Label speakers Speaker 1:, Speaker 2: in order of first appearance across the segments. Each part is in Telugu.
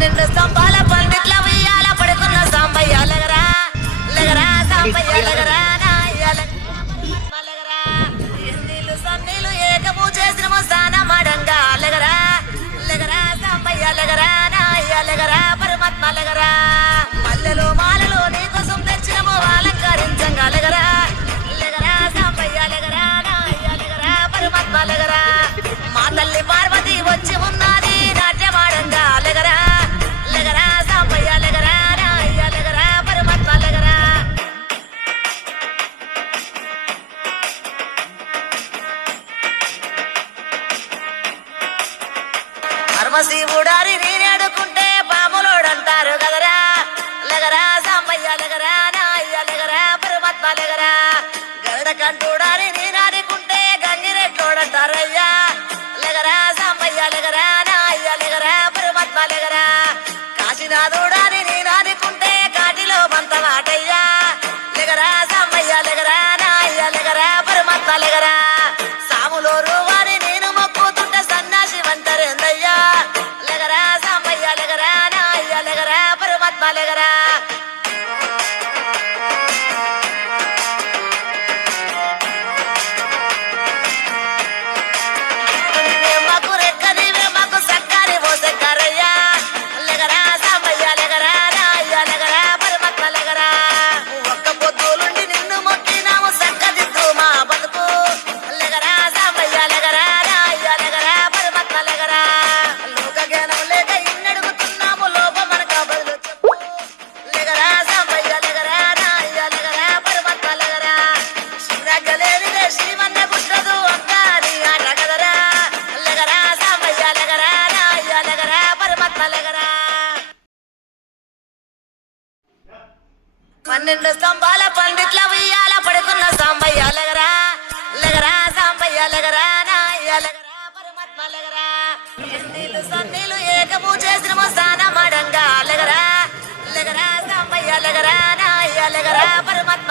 Speaker 1: పన్నెండు స్తంభాల పండిట్ల ఉయ్యాల పడుకున్న సాంబయ్య లగరా లగరా సాంబయ్య లగరా ఎన్నీళ్ళు సన్నీళ్ళు ఏకము చేసిన స్నానమాడంగా లగరా లగరా సాంబయ్య లగరా నాయ్య లగరా పరమాత్మ లగరా. పరమశివుడారి పరమాత్మ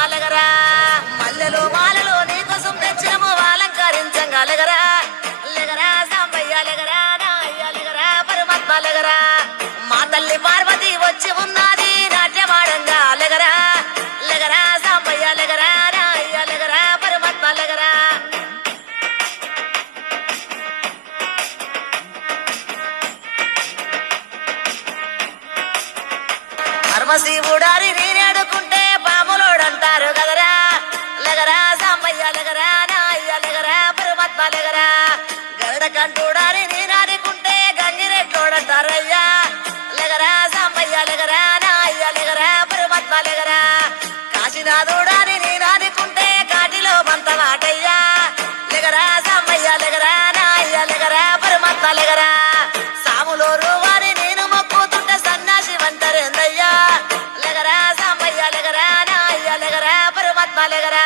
Speaker 1: అలగరా లగరా మల్లెలు మాలలు నీకోసం తెచ్చినము అలంకరించంగా అలగరా? లగరా సాంబయ్య అలగరా నాయ్య లగరా పరమాత్మ అలగరా? మా తల్లి పార్వతి వచ్చి ఉన్నది నాట్యమాడంగా అలగరా? లగరా సాంబయ్య అలగరా నాయ్య లగరా పరమాత్మ అలగరా? పరమశివుడారి పరమాత్మ లగరా గరుడ కంటూడారి నేనాడుకుంటే గంగిరెట్లోడంటారయ్యా లగరా సాంబయ్య లగరా నాయ్య లగరా పరమాత్మ లగరా. కాశీనాథుడాని నేనాడుకుంటే కాటిలో మంత మాటయ్యా. లగరా సాంబయ్య లగరా నాయ్య లగరా పరమాత్మ లగరా. సాములోరు వారి నేను మొక్కుతుంటే సన్నాసి వంటరేందయ్యా. లగరా సాంబయ్య లగరా నాయ్య లగరా పరమాత్మ లగరా.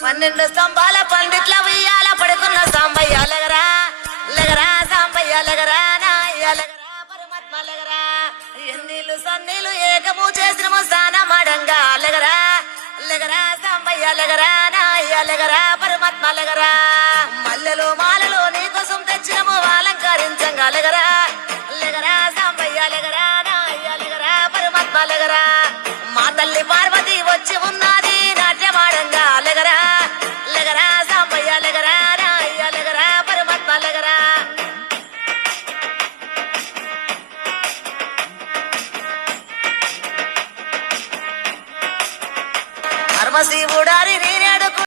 Speaker 1: పన్నెండు స్తంభాల పండిట్ల ఉయ్యాల పడుకున్న సాంబయ్య లగరా లగరా సాంబయ్య లగరా నాయ్య లగరా పరమాత్మ లగరా. ఎన్నీళ్ళు సన్నీళ్ళు ఏకము చేసిన స్నానమాడంగా లగరా లగరా సాంబయ్య లగరా నాయ్య లగరా పరమాత్మ లగరా. మల్లెలు பசி உடாரி நீர்